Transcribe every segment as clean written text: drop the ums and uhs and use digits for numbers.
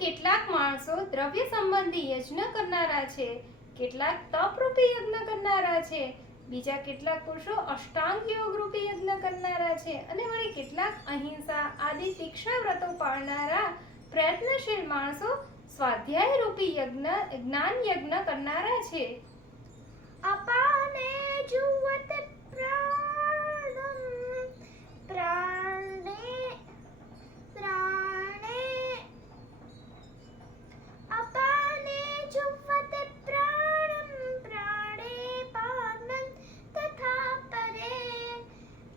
કેટલાક માણસો દ્રવ્ય સંબંધી યજ્ઞ કરનારા છે, કેટલાક તપરૂપી યજ્ઞ કરનારા છે, બીજા કેટલાક પુરુષો અષ્ટાંગ યોગ રૂપી યજ્ઞ કરનારા છે, અને વળી કેટલાક અહિંસા આદિ તીક્ષ્ણ વ્રતો પાળનારા પ્રયત્નશીલ માણસો સ્વાધ્યાય રૂપી જ્ઞાન યજ્ઞ કરનારા છે. અપાને જુવત પ્રાણમ પ્રાણે પ્રાણે અપાને જુવત પ્રાણમ પ્રાણે પાનં તથા પરે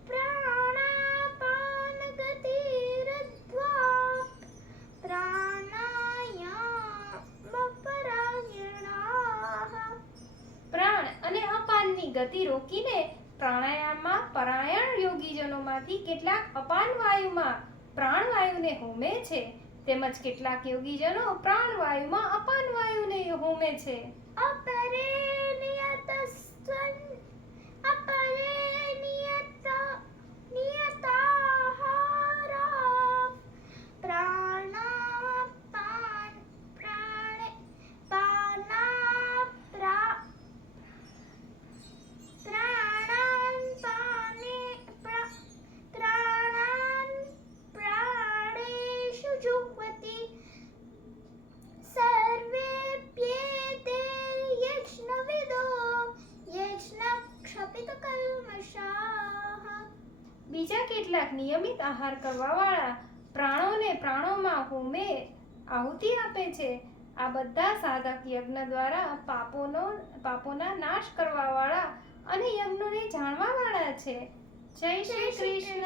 પ્રાણાપાન ગતિરદ્વા પ્રાણાયામપરાયણાઃ. પ્રાણ અને અપાનની ગતિ રોકીને પ્રાણાયામમાં પરાયણ યોગીજનોમાંથી કેટલાક અપાન વાયુમાં પ્રાણવાયુને હોમે છે, તેમજ કેટલાક યોગીજનો પ્રાણવાયુમાં અપાન વાયુને હોમે છે. અપરે નિયતસ્વન અપરે નિયતાહારા પ્રાણાપાન પ્રાણે પાના પ્રાણાન પ્રાણેષુ જુહ્વતિ સર્વેપ્યેતે યજ્ઞવિદો યજ્ઞક્ષપિતકલ્મષાઃ. બીજા કેટલાક નિયમિત આહાર કરવાવાળા પ્રાણોને પ્રાણોમાં હોમે આહુતિ આપે છે. આ બધા સાધક યજ્ઞ દ્વારા પાપોના નાશ કરવાવાળા અને યજ્ઞોને જાણવાવાળા છે. જય શ્રી કૃષ્ણ.